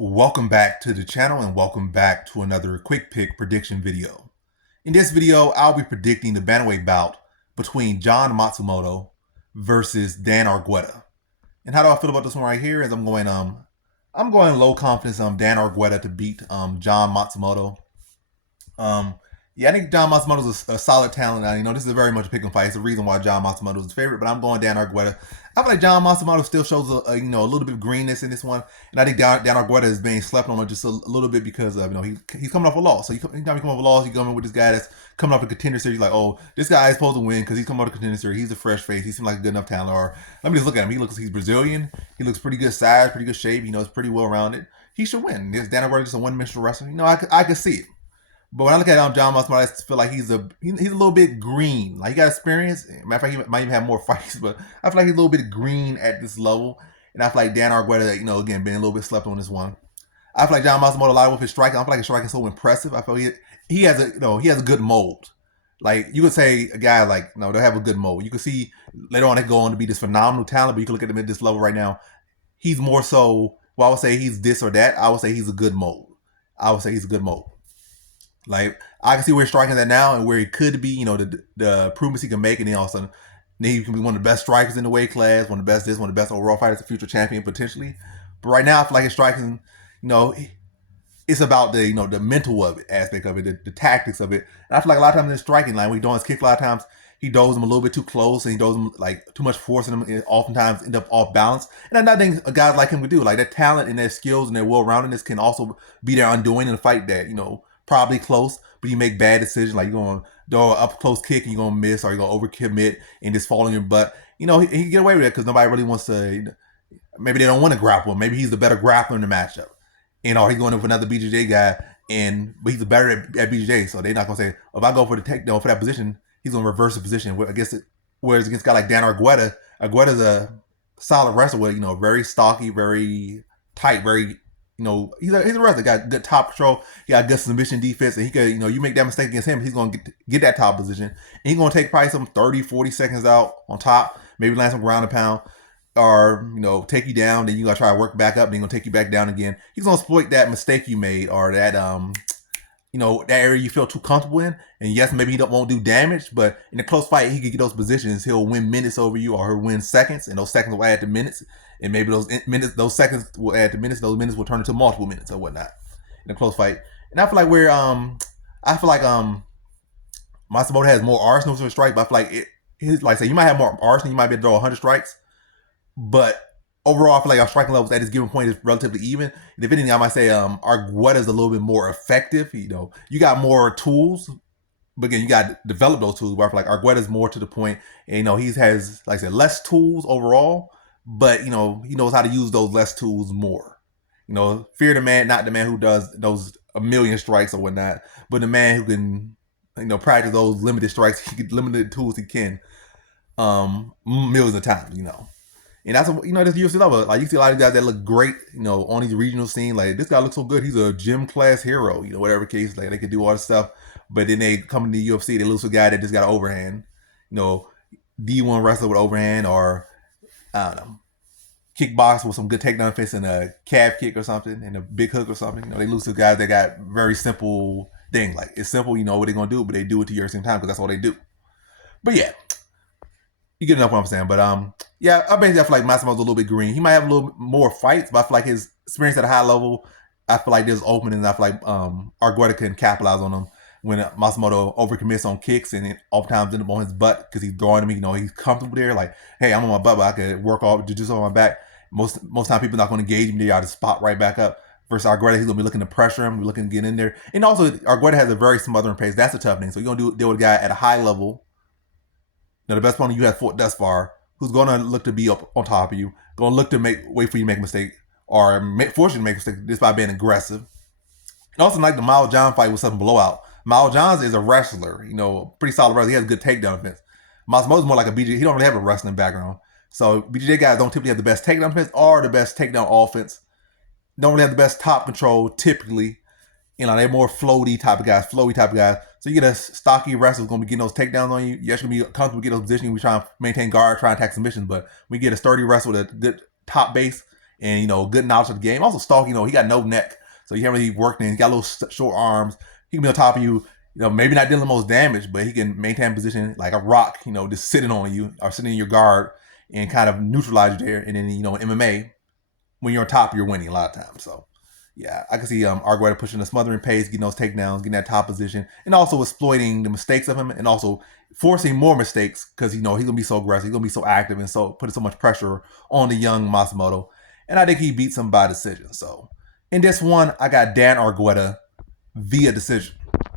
Welcome back to the channel and welcome back to another quick pick prediction video. In this video, I'll be predicting the bantamweight bout between John Matsumoto versus Dan Argueta. And how do I feel about this one right here? Is I'm going low confidence Dan Argueta to beat John Matsumoto. Yeah, I think John Matsumoto is a solid talent. This is very much a pick and fight. It's the reason why John Matsumoto is his favorite, but I'm going Dan Argueta. I feel like John Matsumoto still shows a little bit of greenness in this one, and I think Dan Argueta is being slept on just a little bit because of he's coming off a loss. So anytime he come off a loss, you come in with this guy that's coming off a contender series. Like, oh, this guy is supposed to win because he's coming off a contender series. He's a fresh face. He seems like a good enough talent. Or let me just look at him. He's Brazilian. He looks pretty good size, pretty good shape. It's pretty well rounded. He should win. This Dan Argueta is just a one-dimensional wrestler. I could see it. But when I look at John Matsumoto, I feel like he's a little bit green. Like, he got experience. Matter of fact, he might even have more fights, but I feel like he's a little bit green at this level. And I feel like Dan Argueta, again, being a little bit slept on this one. I feel like John Matsumoto, a lot with his striking. I feel like his striking is so impressive. I feel he has a good mold. Like, you could say a guy like, they'll have a good mold. You could see later on they go on to be this phenomenal talent, but you can look at him at this level right now. He's more so, I would say he's this or that. I would say he's a good mold. Like, I can see where he's striking at now and where he could be, the improvements he can make, and then all of a sudden, he can be one of the best strikers in the weight class, one of the best overall fighters, a future champion potentially. But right now, I feel like his striking, it's about the mental aspect of it, the tactics of it. And I feel like a lot of times in his striking line, when he's doing his kick, a lot of times he does them a little bit too close, and he does them like too much force in them, and oftentimes end up off balance. And another thing a guy like him would do, like, their talent and their skills and their well-roundedness can also be their undoing in a fight that, probably close, but you make bad decisions, like you're going to throw an up close kick and you're going to miss, or you're going to overcommit and just fall on your butt. He can get away with it because nobody really wants to, maybe they don't want to grapple him. Maybe he's the better grappler in the matchup. Or he's going in for another BJJ guy, but he's better at BJJ, so they're not going to say, if I go for the takedown for that position, he's going to reverse the position. Whereas against a guy like Dan Argueta, Argueta's a solid wrestler with, very stocky, very tight, very he's a wrestler. Got good top control. He got good submission defense, and he could, you make that mistake against him, he's going to get that top position, and he's going to take probably some 30, 40 seconds out on top, maybe land some ground and pound, or take you down. Then you got to try to work back up. Then he's going to take you back down again. He's going to exploit that mistake you made, or that that area you feel too comfortable in. And yes, maybe he won't do damage, but in a close fight, he could get those positions. He'll win minutes over you, or he'll win seconds, and those seconds will add to minutes. And maybe those seconds will add to minutes. Those minutes will turn into multiple minutes or whatnot in a close fight. And I feel like Matsumoto has more arsenal to strike, but I feel like you might have more arsenal. You might be able to throw 100 strikes, but overall, I feel like our striking levels at this given point is relatively even. And if anything, I might say Argueta is a little bit more effective. You got more tools, but again, you got to develop those tools. Where I feel like Argueta is more to the point, and he has, like I said, less tools overall, but he knows how to use those less tools more. Fear the man, not the man who does those a million strikes or whatnot, but the man who can practice those limited strikes, limited tools he can, millions of times. And that's this UFC level. Like, you see a lot of guys that look great, on these regional scene. Like, this guy looks so good, he's a gym class hero. Whatever case, like, they could do all this stuff, but then they come into the UFC, they lose to a guy that just got an overhand. D1 wrestler with overhand, or I don't know, kickbox with some good takedown defense and a calf kick or something, and a big hook or something. They lose to guys that got very simple things. Like, it's simple, what they're gonna do, but they do it to you every single time because that's all they do. But yeah, you get enough what I'm saying. But yeah, I feel like Matsumoto's a little bit green. He might have a little more fights, but I feel like his experience at a high level, I feel like there's openings. I feel like Argueta can capitalize on them when Matsumoto overcommits on kicks, and it oftentimes end up on his butt because he's throwing them. He's comfortable there. Like, hey, I'm on my butt, but I could work off jiu-jitsu on my back. Most time people are not going to engage him. They are to spot right back up. Versus Argueta, he's going to be looking to pressure him, looking to get in there. And also, Argueta has a very smothering pace. That's a tough thing. So you're going to deal with a guy at a high level. The best opponent you have fought thus far, who's going to look to be up on top of you, going to look to wait for you to make a mistake, or force you to make a mistake just by being aggressive. And also, like the Mao John fight was some blowout. Mao John is a wrestler, pretty solid wrestler. He has good takedown defense. Matsumoto's more like a BJJ. He don't really have a wrestling background. So BJJ guys don't typically have the best takedown defense or the best takedown offense. Don't really have the best top control typically. They're more floaty type of guys. So you get a stocky wrestler who's going to be getting those takedowns on you. You're actually going to be comfortable getting those positions. We try and maintain guard, try and attack submissions. But we get a sturdy wrestler with a good top base, and good knowledge of the game. Also, stalking, he got no neck, so he can't really work. And he got little short arms. He can be on top of you. Maybe not dealing the most damage, but he can maintain position like a rock. Just sitting on you or sitting in your guard and kind of neutralize you there. And then in MMA, when you're on top, you're winning a lot of times. So yeah, I can see Argueta pushing the smothering pace, getting those takedowns, getting that top position, and also exploiting the mistakes of him, and also forcing more mistakes because he's gonna be so aggressive, he's gonna be so active, and so putting so much pressure on the young Matsumoto. And I think he beats him by decision. So in this one, I got Dan Argueta via decision.